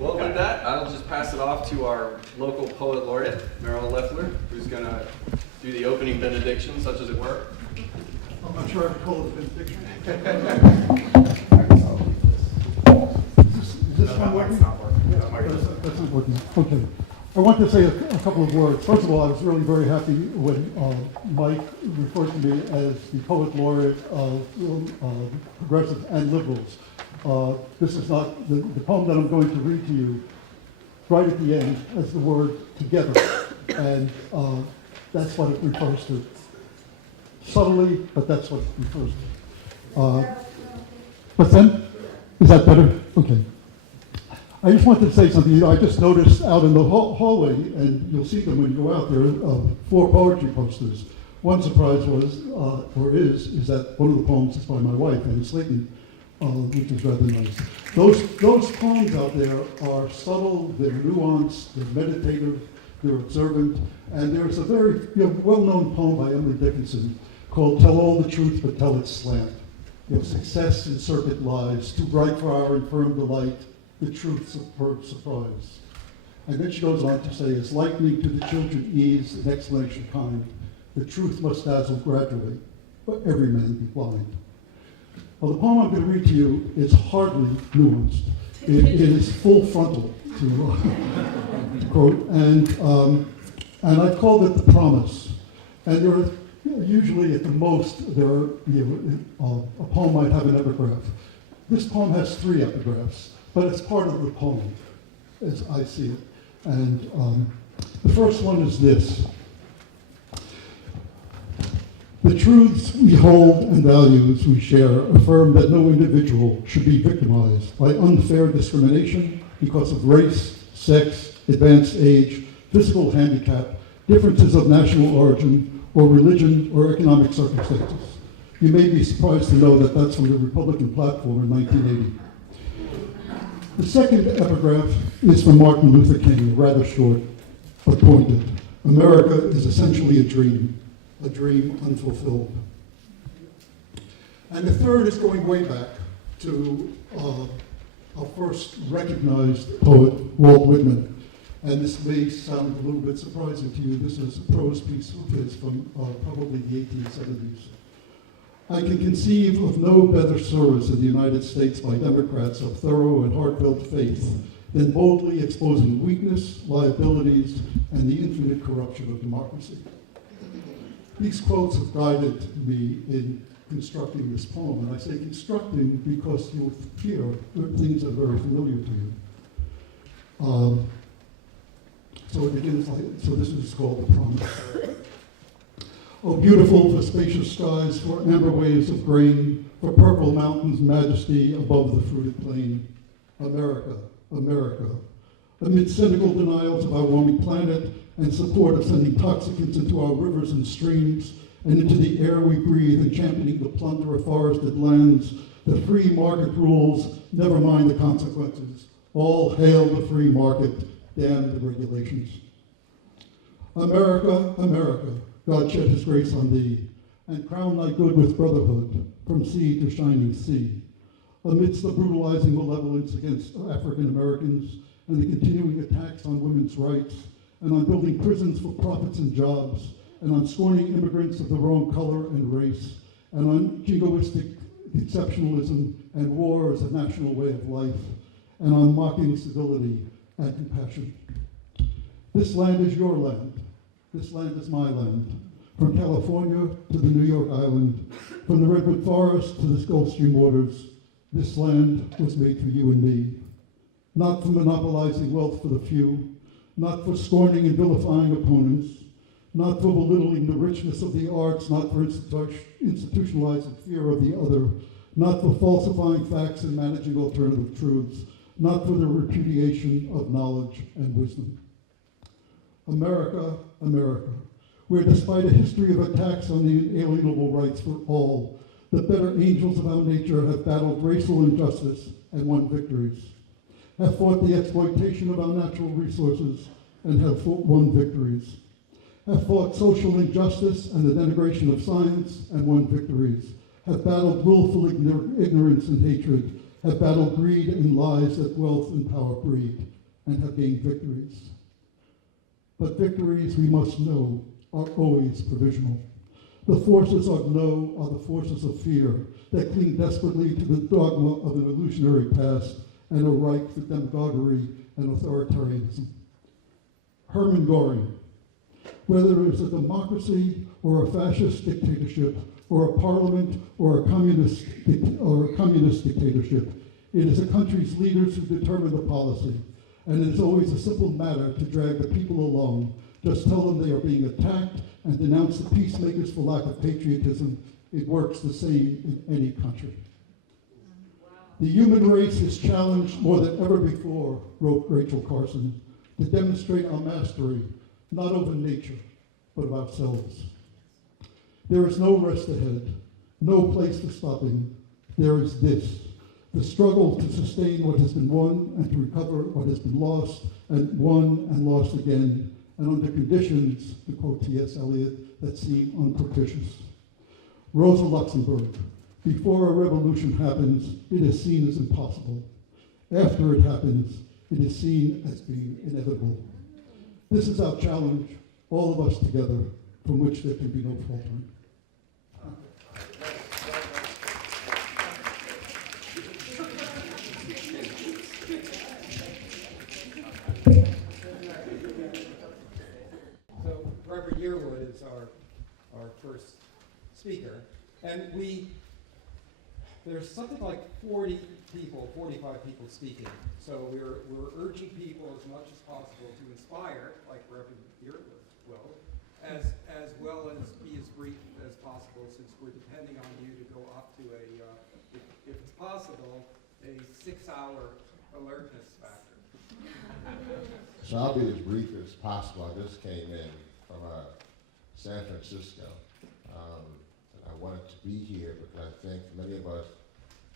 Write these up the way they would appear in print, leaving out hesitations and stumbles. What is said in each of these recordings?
Well, with that, I'll just pass it off to our local poet laureate, Meryl Leffler, who's going to do the opening benediction, such as it were. I'm not sure I can call it a benediction. Is this one working? That's not working. That's not working. Okay. I want to say a couple of words. First of all, I was really very happy when Mike referred to me as the poet laureate of progressives and liberals. This is not, the poem that I'm going to read to you, right at the end, has the word together. And that's what it refers to. Subtly, but that's what it refers to. But then, is that better? Okay. I just wanted to say something. You know, I just noticed out in the hallway, and you'll see them when you go out there, 4 poetry posters. One surprise was, or is that one of the poems is by my wife, Annie Slayton, which is rather nice. Those poems out there are subtle, they're nuanced, they're meditative, they're observant, and there's a very well-known poem by Emily Dickinson called "Tell All the Truth but Tell It Slant." Success in circuit lies, too bright for our infirm delight, the truth's of surprise. And then she goes on to say, as lightning to the children ease, an explanation kind, the truth must dazzle gradually, but every man be blind. Well, the poem I'm going to read to you is hardly nuanced. It is full frontal, to quote, and I've called it The Promise. And there are usually, at the most, there are, a poem might have an epigraph. This poem has 3 epigraphs, but it's part of the poem, as I see it. And the first one is this. The truths we hold and values we share affirm that no individual should be victimized by unfair discrimination because of race, sex, advanced age, physical handicap, differences of national origin, or religion or economic circumstances. You may be surprised to know that that's from the Republican platform in 1980. The second epigraph is from Martin Luther King, rather short but pointed. America is essentially a dream unfulfilled. And the third is going way back to our first recognized poet, Walt Whitman. And this may sound a little bit surprising to you. This is a prose piece of his from probably the 1870s. I can conceive of no better service in the United States by Democrats of thorough and heartfelt faith than boldly exposing weakness, liabilities, and the infinite corruption of democracy. These quotes have guided me in constructing this poem, and I say constructing because you'll hear things that are very familiar to you. So it begins like, so this is called The Promise. Oh, beautiful for spacious skies, for amber waves of grain, for purple mountains' majesty above the fruited plain. America, America. Amid cynical denials of our warming planet and support of sending toxicants into our rivers and streams and into the air we breathe and championing the plunder of forested lands, the free market rules, never mind the consequences. All hail the free market, damn the regulations. America, America, God shed his grace on thee, and crown thy good with brotherhood, from sea to shining sea. Amidst the brutalizing malevolence against African Americans and the continuing attacks on women's rights, and on building prisons for profits and jobs, and on scorning immigrants of the wrong color and race, and on jingoistic exceptionalism and war as a national way of life, and on mocking civility and compassion. This land is your land. This land is my land. From California to the New York Island, from the Redwood Forest to the Gulf Stream waters, this land was made for you and me. Not for monopolizing wealth for the few, not for scorning and vilifying opponents, not for belittling the richness of the arts, not for institutionalizing fear of the other, not for falsifying facts and managing alternative truths, not for the repudiation of knowledge and wisdom. America, America, where despite a history of attacks on the inalienable rights for all, the better angels of our nature have battled racial injustice and won victories, have fought the exploitation of our natural resources and have won victories, have fought social injustice and the denigration of science and won victories, have battled willful ignorance and hatred, have battled greed and lies that wealth and power breed, and have gained victories. But victories, we must know, are always provisional. The forces of no are the forces of fear that cling desperately to the dogma of an illusionary past and are ripe for demagoguery and authoritarianism. Hermann Göring, whether it is a democracy or a fascist dictatorship or a parliament or a communist dictatorship, it is a country's leaders who determine the policy, and it is always a simple matter to drag the people along. Just tell them they are being attacked and denounce the peacemakers for lack of patriotism. It works the same in any country. The human race is challenged more than ever before, wrote Rachel Carson, to demonstrate our mastery, not over nature, but of ourselves. There is no rest ahead, no place for stopping. There is this, the struggle to sustain what has been won and to recover what has been lost and won and lost again, and under conditions, to quote T.S. Eliot, that seem unpropitious. Rosa Luxemburg, before a revolution happens, it is seen as impossible. After it happens, it is seen as being inevitable. This is our challenge, all of us together, from which there can be no faltering. So Reverend Yearwood is our first speaker, and there's something like 40 people, 45 people speaking. So we're urging people as much as possible to inspire, like Reverend Yearwood will, as well as be as brief as possible, since we're depending on you to go up to if it's possible, a 6-hour alertness factor. So I'll be as brief as possible. I just came in from San Francisco. And I wanted to be here because I think many of us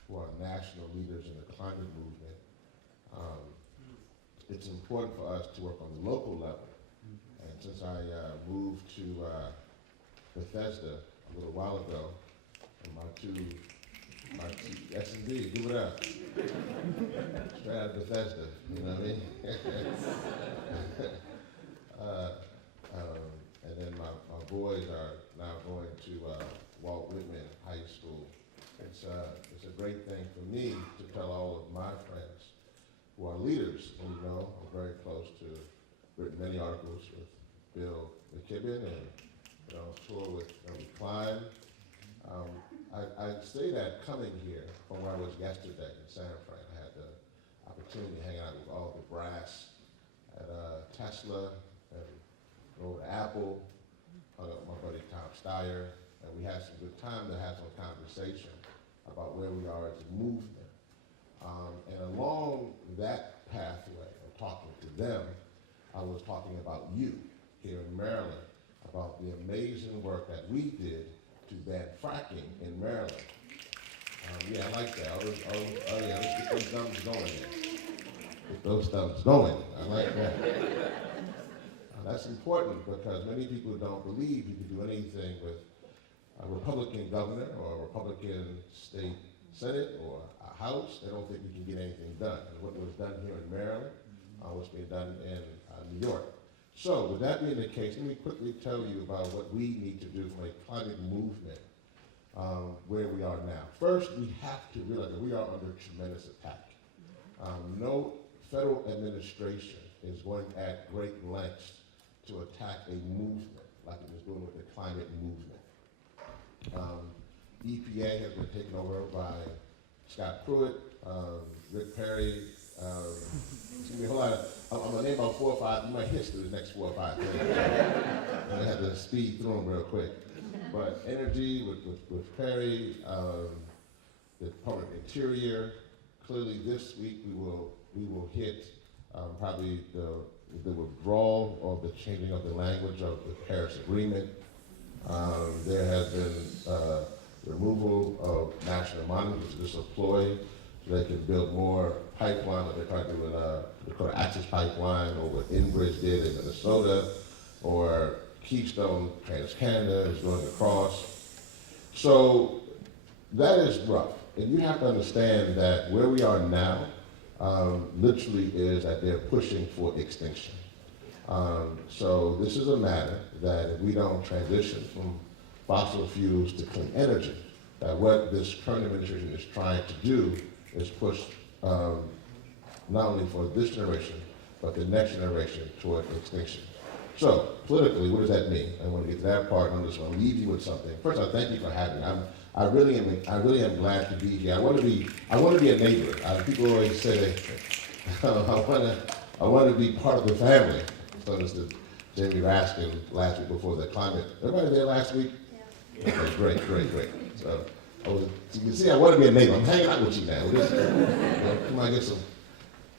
who are national leaders in the climate movement, it's important for us to work on the local level. And since I moved to Bethesda a little while ago, and my two, yes indeed, give it up. Straight out of Bethesda, you know what I mean? And then my boys are now going to Walt Whitman High School. It's a great thing for me to tell all of my friends who are leaders. And you know, I'm very close to, written many articles with Bill McKibben and tour with Klein. I say that coming here from where I was yesterday in San Fran. I had the opportunity to hang out with all the brass at Tesla and go to Apple, hung up with my buddy Tom Steyer, and we had some good time to have some conversation about where we are as a movement. And along that pathway of talking to them, I was talking about you here in Maryland, about the amazing work that we did to ban fracking in Maryland. Yeah, I like that. Oh yeah, let's get those thumbs going there. Get those thumbs going. I like that. That's important because many people don't believe you can do anything with a Republican governor or a Republican state senate or a house. They don't think we can get anything done. And what was done here in Maryland, what's being done in New York. So with that being the case, let me quickly tell you about what we need to do from a climate movement where we are now. First, we have to realize that we are under tremendous attack. No federal administration is going at great lengths to attack a movement like it is doing with the climate movement. EPA has been taken over by Scott Pruitt, Rick Perry. Excuse me, hold on. I'm gonna name about 4 or 5. You might hit through the next 4 or 5 things. I have to speed through them real quick. But energy with Perry, the Department of Interior. Clearly, this week we will hit probably the withdrawal or the changing of the language of the Paris Agreement. There has been removal of national monuments, which is a ploy so they can build more pipeline, like they're trying to do in the Dakota Access Pipeline, or what Enbridge did in Minnesota, or Keystone Trans Canada is going across. So that is rough. and you have to understand that where we are now literally is that they're pushing for extinction. So this is a matter that if we don't transition from fossil fuels to clean energy, that what this current administration is trying to do is push not only for this generation, but the next generation toward extinction. So, politically, what does that mean? I want to get to that part, and I just want to leave you with something. First, I thank you for having me. I really am glad to be here. I want to be a neighbor. People always say that I want to be part of the family. So this is Jamie Raskin last week before the climate. Everybody there last week? Yeah. Okay, great. So, you can see I want to be a neighbor. I'm hanging out with you now. Come on, get some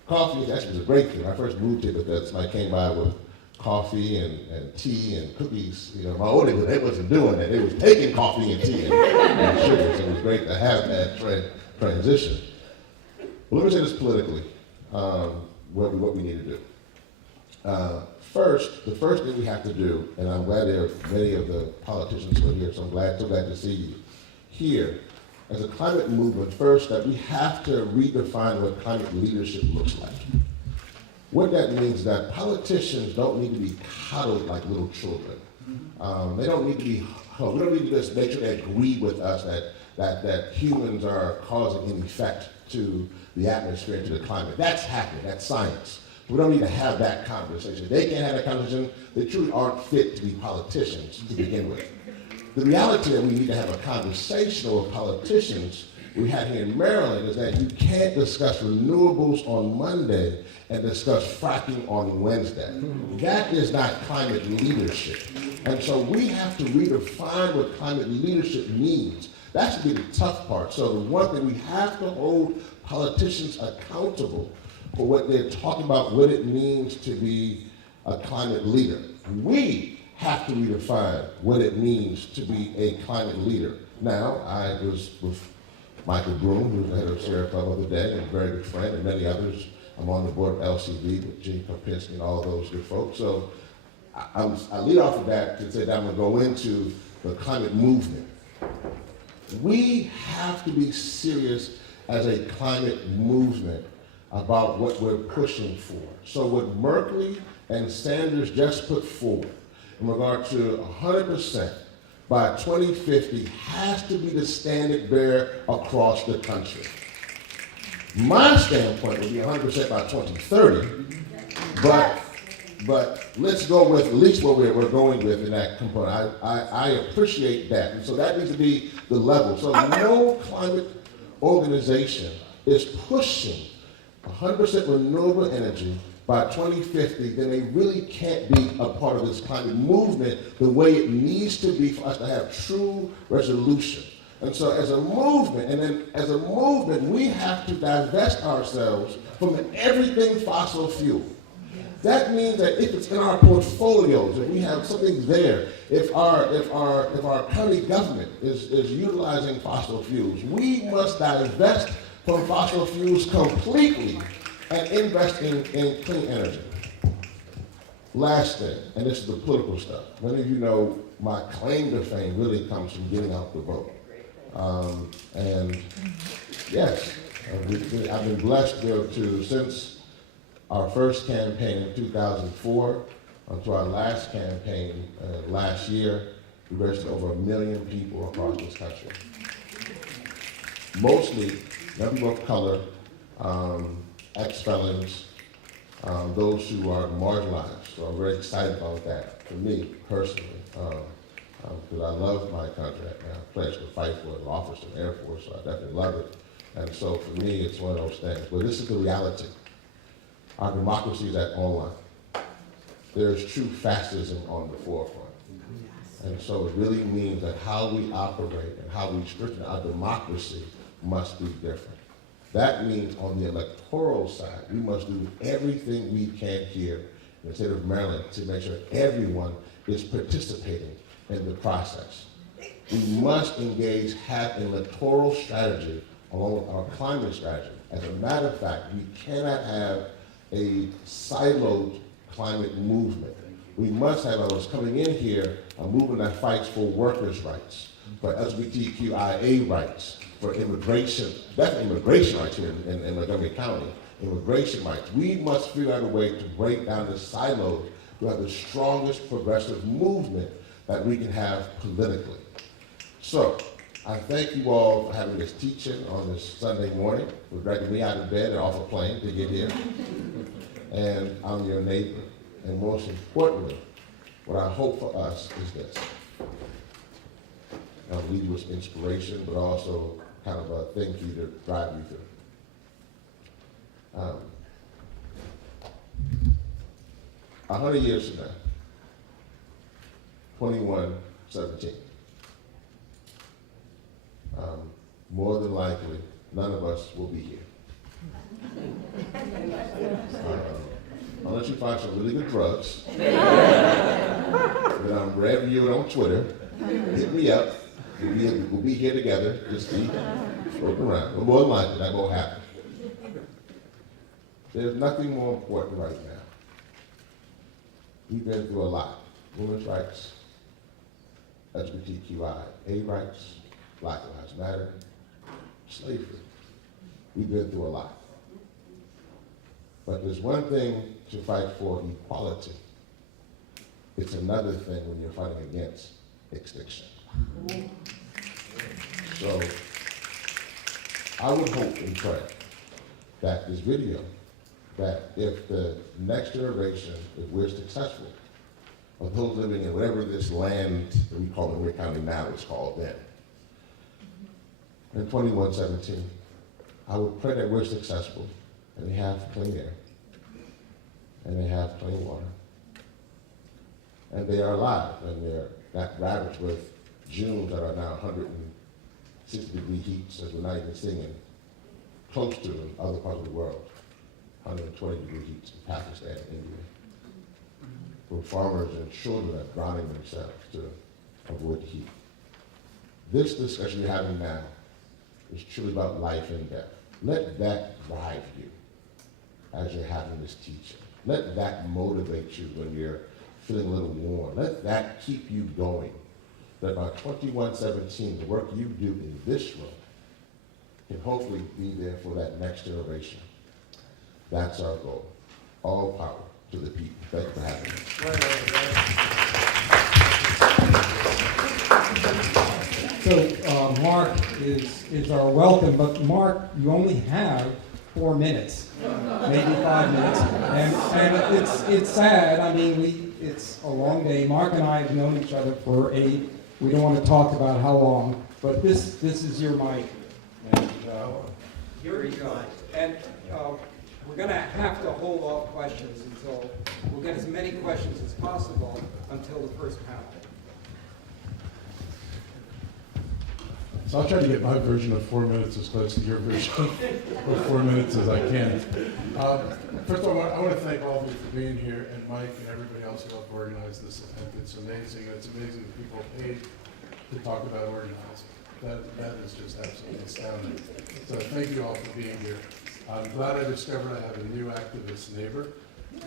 coffee. Actually, it was a breakthrough. When I first moved here, but somebody came by with coffee and tea and cookies. You know, my old neighborhood, they wasn't doing that. They was taking coffee and tea and sugar. So it was great to have that transition. But let me say this politically, what we need to do. The first thing we have to do, and I'm glad there are many of the politicians who are here, so I'm so glad to see you here. As a climate movement, first, that we have to redefine what climate leadership looks like. What that means is that politicians don't need to be coddled like little children. They don't need to be, we don't need to just make sure they agree with us that humans are causing an effect to the atmosphere and to the climate. That's happening, that's science. We don't need to have that conversation. If they can't have that conversation, they truly aren't fit to be politicians to begin with. The reality that we need to have a conversation with politicians we had here in Maryland is that you can't discuss renewables on Monday and discuss fracking on Wednesday. That is not climate leadership. And so we have to redefine what climate leadership means. That's the tough part. So the one thing we have to hold politicians accountable for what they're talking about, what it means to be a climate leader. We have to redefine what it means to be a climate leader. Now, I was with Michael Broom, who's the head of Sierra Club the other day, and a very good friend, and many others. I'm on the board of LCV with Gene Kopinski and all those good folks. So I lead off of that to say that I'm going to go into the climate movement. We have to be serious as a climate movement about what we're pushing for. So what Merkley and Sanders just put forward in regard to 100% by 2050 has to be the standard bearer across the country. My standpoint would be 100% by 2030, but let's go with at least what we're going with in that component. I appreciate that, and so that needs to be the level. So no climate organization is pushing 100% renewable energy by 2050, then they really can't be a part of this climate movement the way it needs to be for us to have true resolution. And so as a movement, we have to divest ourselves from everything fossil fuel. That means that if it's in our portfolios, if we have something there, if our county government is utilizing fossil fuels, we must divest from fossil fuels completely and invest in clean energy. Last thing, and this is the political stuff. Many of you know my claim to fame really comes from getting out the vote. And yes, I've been blessed to, since our first campaign in 2004 until our last campaign last year, we registered over 1 million people across this country. Mostly young people of color, ex-felons, those who are marginalized. So I'm very excited about that, for me personally, because I love my country. I pledged to fight for an officer in the Air Force, so I definitely love it. And so for me, it's one of those things. But this is the reality. Our democracy is at online. There's true fascism on the forefront. And so it really means that how we operate and how we strengthen our democracy must be different. That means on the electoral side, we must do everything we can here in the state of Maryland to make sure everyone is participating in the process. We must engage, have an electoral strategy along with our climate strategy. As a matter of fact, we cannot have a siloed climate movement. We must have, I was coming in here, a movement that fights for workers' rights, for LGBTQIA rights, for immigration, definitely immigration rights here in Montgomery County, immigration rights. We must figure out a way to break down the silos to have the strongest progressive movement that we can have politically. So, I thank you all for having this teaching on this Sunday morning, for dragging me out of bed and off a plane to get here. And I'm your neighbor. And most importantly, what I hope for us is this. I'll leave you with inspiration, but also kind of a thing for you to drive you through. 100 years from now, 2117, more than likely, none of us will be here. Unless you find some really good drugs, then I'm reviewing on Twitter, hit me up, we'll be here together, just see, floating around. But more than likely, that won't happen. There's nothing more important right now. We've been through a lot. Women's rights, LGBTQIA rights, Black Lives Matter, slavery. We've been through a lot. But there's one thing to fight for equality. It's another thing when you're fighting against extinction. So I would hope and pray that this video, that if the next generation, if we're successful, of those living in whatever this land that we call Montgomery County now is called then, in 2117, I would pray that we're successful and they have clean air, and they have clean water, and they are alive, and they're not ravaged with Junes that are now 160-degree heats, as we're not even seeing close to in other parts of the world, 120-degree heats in Pakistan and India, where farmers and children are drowning themselves to avoid the heat. This discussion you're having now is truly about life and death. Let that drive you as you're having this teaching. Let that motivate you when you're feeling a little worn. Let that keep you going. That by 2117, the work you do in this room can hopefully be there for that next generation. That's our goal. All power to the people. Thank you for having me. So Mark is our welcome, but Mark, you only have 4 minutes, maybe 5 minutes, and it's sad. I mean, it's a long day. Mark and I have known each other for we don't want to talk about how long, but this is your mic. And here you go. And we're going to have to hold off questions until we'll get as many questions as possible until the first panel. So I'll try to get my version of 4 minutes as close to your version of 4 minutes as I can. First of all, I want to thank all of you for being here, and Mike and everybody else who helped organize this event. It's amazing. It's amazing that people paid to talk about organizing. That is just absolutely astounding. So thank you all for being here. I'm glad I discovered I have a new activist neighbor,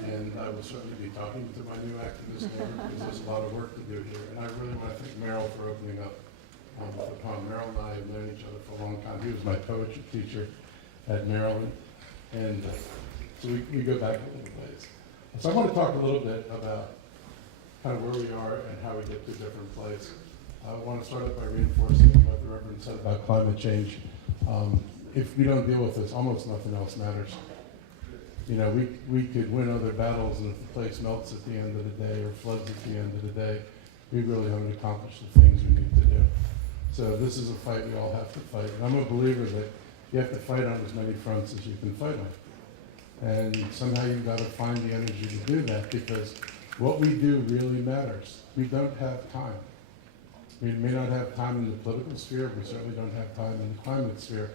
and I will certainly be talking to my new activist neighbor because there's a lot of work to do here. And I really want to thank Merrill for opening up the pond. Merrill and I have known each other for a long time. He was my poetry teacher at Maryland, and so we go back a little ways. So I want to talk a little bit about kind of where we are and how we get to a different place. I want to start out by reinforcing what the Reverend said about climate change. If we don't deal with this, almost nothing else matters. You know, we could win other battles, and if the place melts at the end of the day or floods at the end of the day, we really haven't accomplished the things we need to do. So this is a fight we all have to fight. And I'm a believer that you have to fight on as many fronts as you can fight on. And somehow you've got to find the energy to do that, because what we do really matters. We don't have time. We may not have time in the political sphere, we certainly don't have time in the climate sphere.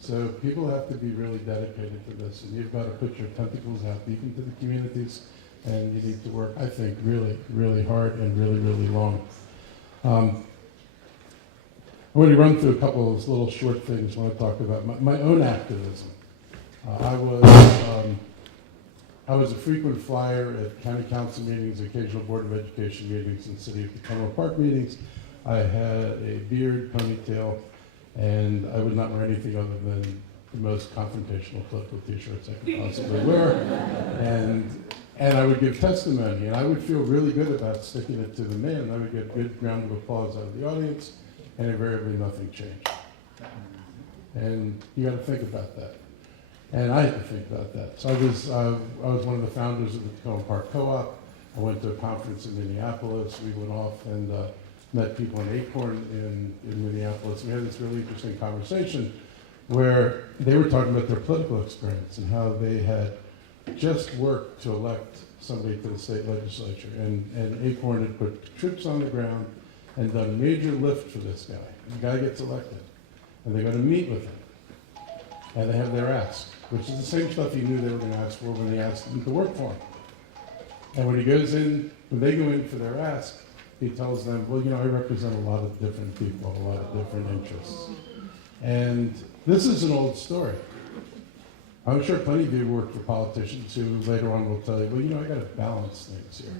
So people have to be really dedicated to this, and you've got to put your tentacles out deep into the communities, and you need to work, I think, really, really hard and really, really long. I'm going to run through a couple of little short things when I talk about my own activism. I was a frequent flyer at county council meetings, occasional board of education meetings, and city of Tacoma Park meetings. I had a beard, ponytail, And I would not wear anything other than the most confrontational political t-shirts I could possibly wear. And I would give testimony, and I would feel really good about sticking it to the man, and I would get good round of applause out of the audience, and invariably nothing changed. And you got to think about that. And I had to think about that. So I was one of the founders of the Tacoma Park Co-op. I went to a conference in Minneapolis. We went off and met people in Acorn in Minneapolis. We had this really interesting conversation where they were talking about their political experience and how they had just worked to elect somebody to the state legislature. And Acorn had put troops on the ground and done a major lift for this guy. The guy gets elected. And they go to meet with him. And they have their ask, which is the same stuff he knew they were going to ask for when they asked him to work for him. And when he goes in, when they go in for their ask, he tells them, well, you know, I represent a lot of different people, a lot of different interests. And this is an old story. I'm sure plenty of you work for politicians who later on will tell you, well, you know, I got to balance things here.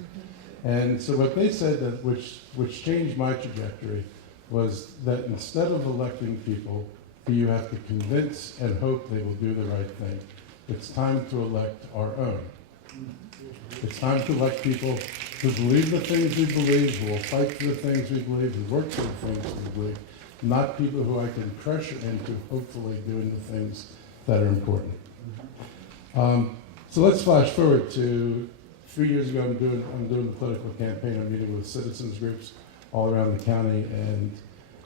And so what they said that which changed my trajectory was that instead of electing people who you have to convince and hope they will do the right thing, it's time to elect our own. It's time to elect people who believe the things we believe, who will fight for the things we believe, who work for the things we believe, not people who I can pressure into hopefully doing the things that are important. So let's flash forward to 3 years ago. I'm doing the political campaign. I'm meeting with citizens groups all around the county, and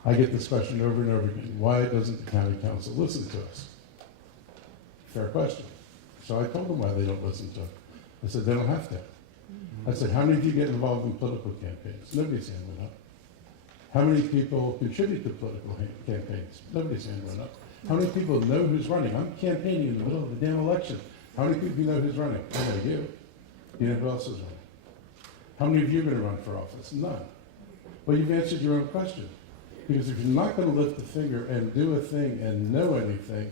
I get this question over and over again: why doesn't the county council listen to us? Fair question. So I told them why they don't listen to us. I said, they don't have to. I said, how many of you get involved in political campaigns? Nobody's hand went up. How many people contribute to political campaigns? Nobody's hand went up. How many people know who's running? I'm campaigning in the middle of the damn election. How many people know who's running? I know you. You know who else is running? How many of you are going to run for office? None. Well, you've answered your own question. Because if you're not going to lift a finger and do a thing and know anything,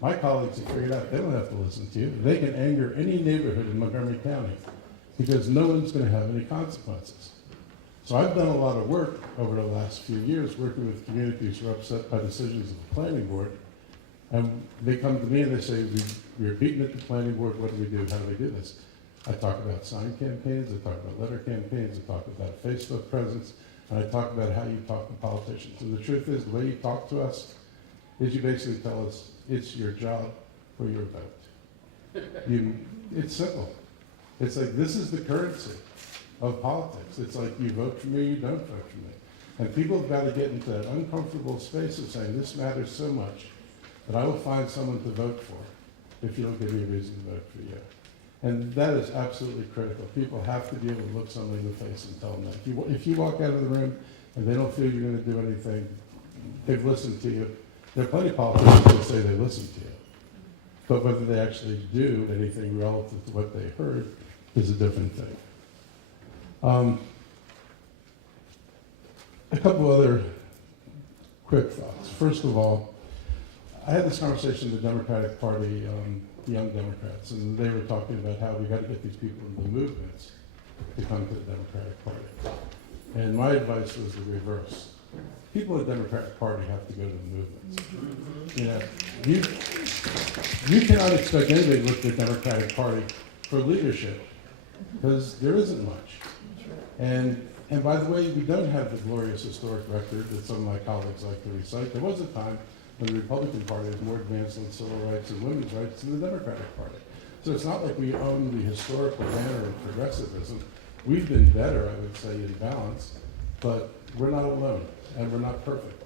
my colleagues have figured out they don't have to listen to you. They can anger any neighborhood in Montgomery County because no one's going to have any consequences. So I've done a lot of work over the last few years working with communities who are upset by decisions of the planning board. And they come to me and they say, we're beaten at the planning board, what do we do? How do we do this? I talk about sign campaigns, I talk about letter campaigns, I talk about Facebook presence, and I talk about how you talk to politicians. And the truth is, the way you talk to us is you basically tell us it's your job for your vote. It's simple. It's like, this is the currency of politics. It's like, you vote for me, you don't vote for me. And people have got to get into that uncomfortable space of saying, this matters so much that I will find someone to vote for if you don't give me a reason to vote for you. And that is absolutely critical. People have to be able to look somebody in the face and tell them that. If you walk out of the room and they don't feel you're going to do anything, they've listened to you. There are plenty of politicians who say they listen to you. But whether they actually do anything relative to what they heard is a different thing. A couple other quick thoughts. First of all, I had this conversation with the Democratic Party, the Young Democrats, and they were talking about how we got to get these people in the movements to come to the Democratic Party. And my advice was the reverse. People in the Democratic Party have to go to the movements. You know, you cannot expect anybody to look at the Democratic Party for leadership because there isn't much. And by the way, we don't have the glorious historic record that some of my colleagues like to recite. There was a time when the Republican Party was more advanced on civil rights and women's rights than the Democratic Party. So it's not like we own the historical banner of progressivism. We've been better, I would say, in balance, but we're not alone, and we're not perfect.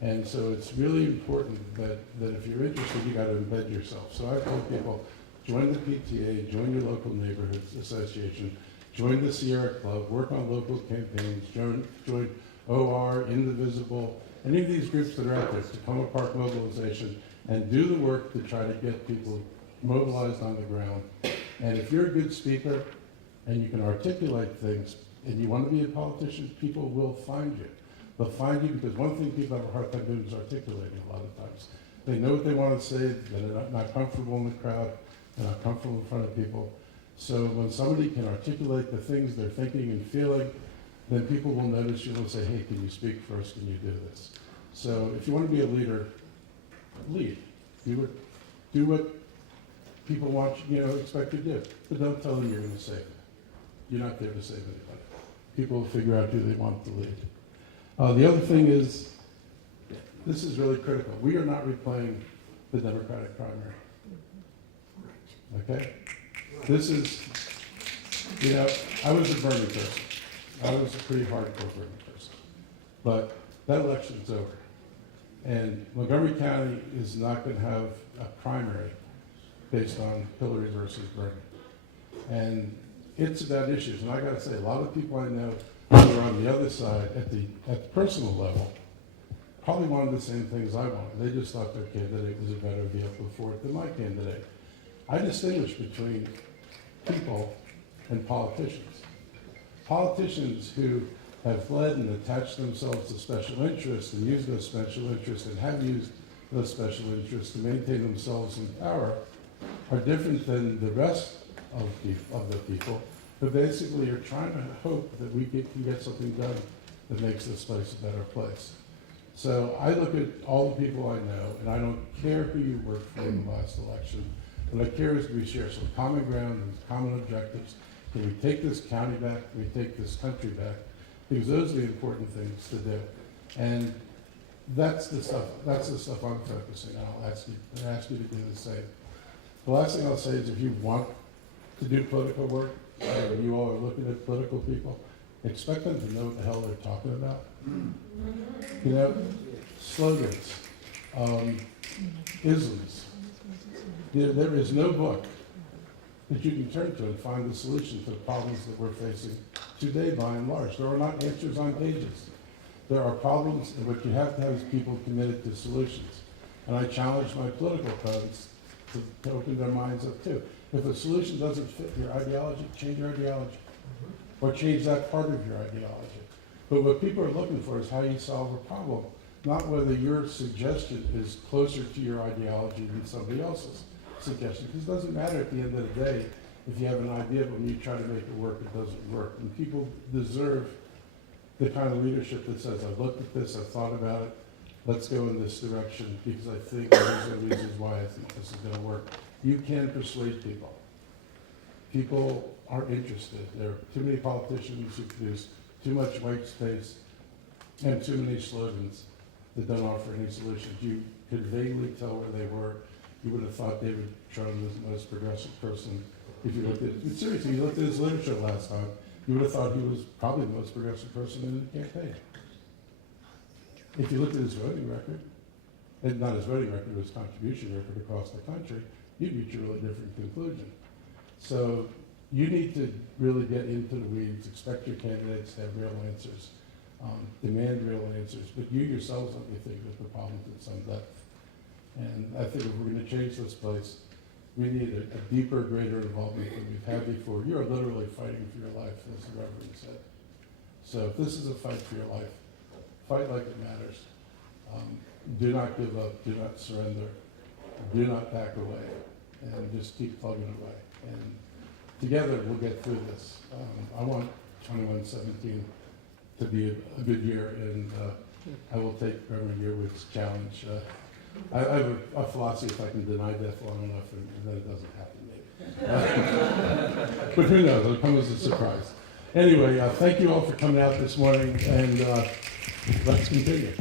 And so it's really important that if you're interested, you got to embed yourself. So I tell people, join the PTA, join your local neighborhoods association, join the Sierra Club, work on local campaigns, join OR, Indivisible, any of these groups that are out there, Tacoma Park Mobilization, and do the work to try to get people mobilized on the ground. And if you're a good speaker and you can articulate things and you want to be a politician, people will find you. They'll find you because one thing people have a hard time doing is articulating a lot of times. They know what they want to say, but they're not comfortable in the crowd, they're not comfortable in front of people. So when somebody can articulate the things they're thinking and feeling, then people will notice you and say, hey, can you speak first? Can you do this? So if you want to be a leader, lead. Do what people want expect you to do. But don't tell them you're going to save them. You're not there to save anybody. People will figure out who they want to lead. The other thing is, this is really critical. We are not replaying the Democratic primary. Okay? This is, I was a Bernie person. I was a pretty hardcore Bernie person. But that election's over. And Montgomery County is not going to have a primary based on Hillary versus Bernie. And it's about issues. And I got to say, a lot of people I know who are on the other side at the personal level probably wanted the same things I wanted. They just thought their candidate was a better vehicle for it than my candidate. I distinguish between people and politicians. Politicians who have led and attached themselves to special interests and used those special interests and have used those special interests to maintain themselves in power are different than the rest of the people who basically are trying to hope that we can get something done that makes this place a better place. So I look at all the people I know, and I don't care who you worked for in the last election. What I care is we share some common ground and common objectives. Can we take this county back? Can we take this country back? Because those are the important things to do. And that's the stuff I'm focusing on. I'll ask you to do the same. The last thing I'll say is if you want to do political work, and you all are looking at political people, expect them to know what the hell they're talking about. Slogans, isms. There is no book that you can turn to and find the solution to the problems that we're facing today by and large. There are not answers on pages. There are problems, and what you have to have is people committed to solutions. And I challenge my political opponents to open their minds up too. If a solution doesn't fit your ideology, change your ideology. Or change that part of your ideology. But what people are looking for is how you solve a problem, not whether your suggestion is closer to your ideology than somebody else's suggestion. Because it doesn't matter at the end of the day if you have an idea, but when you try to make it work, it doesn't work. And people deserve the kind of leadership that says, I've looked at this, I've thought about it, let's go in this direction because I think there's no reasons why I think this is going to work. You can persuade people. People are interested. There are too many politicians who produce too much white space and too many slogans that don't offer any solutions. You could vaguely tell where they were. You would have thought David Trump was the most progressive person. If you looked at, seriously, you looked at his literature last time, you would have thought he was probably the most progressive person in the campaign. If you looked at his voting record, and not his voting record, his contribution record across the country, you'd reach a really different conclusion. So you need to really get into the weeds, expect your candidates to have real answers, demand real answers, but you yourselves have to think of the problems in some depth. And I think if we're going to change this place, we need a deeper, greater involvement than we've had before. You are literally fighting for your life, as the Reverend said. So if this is a fight for your life, fight like it matters. Do not give up, do not surrender, do not back away, and just keep plugging away. And together we'll get through this. I want 2117 to be a good year, and I will take Reverend Yearwood's challenge. I have a philosophy: if I can deny death long enough, and then it doesn't happen, maybe. But who knows? It'll come as a surprise. Anyway, thank you all for coming out this morning, and let's continue.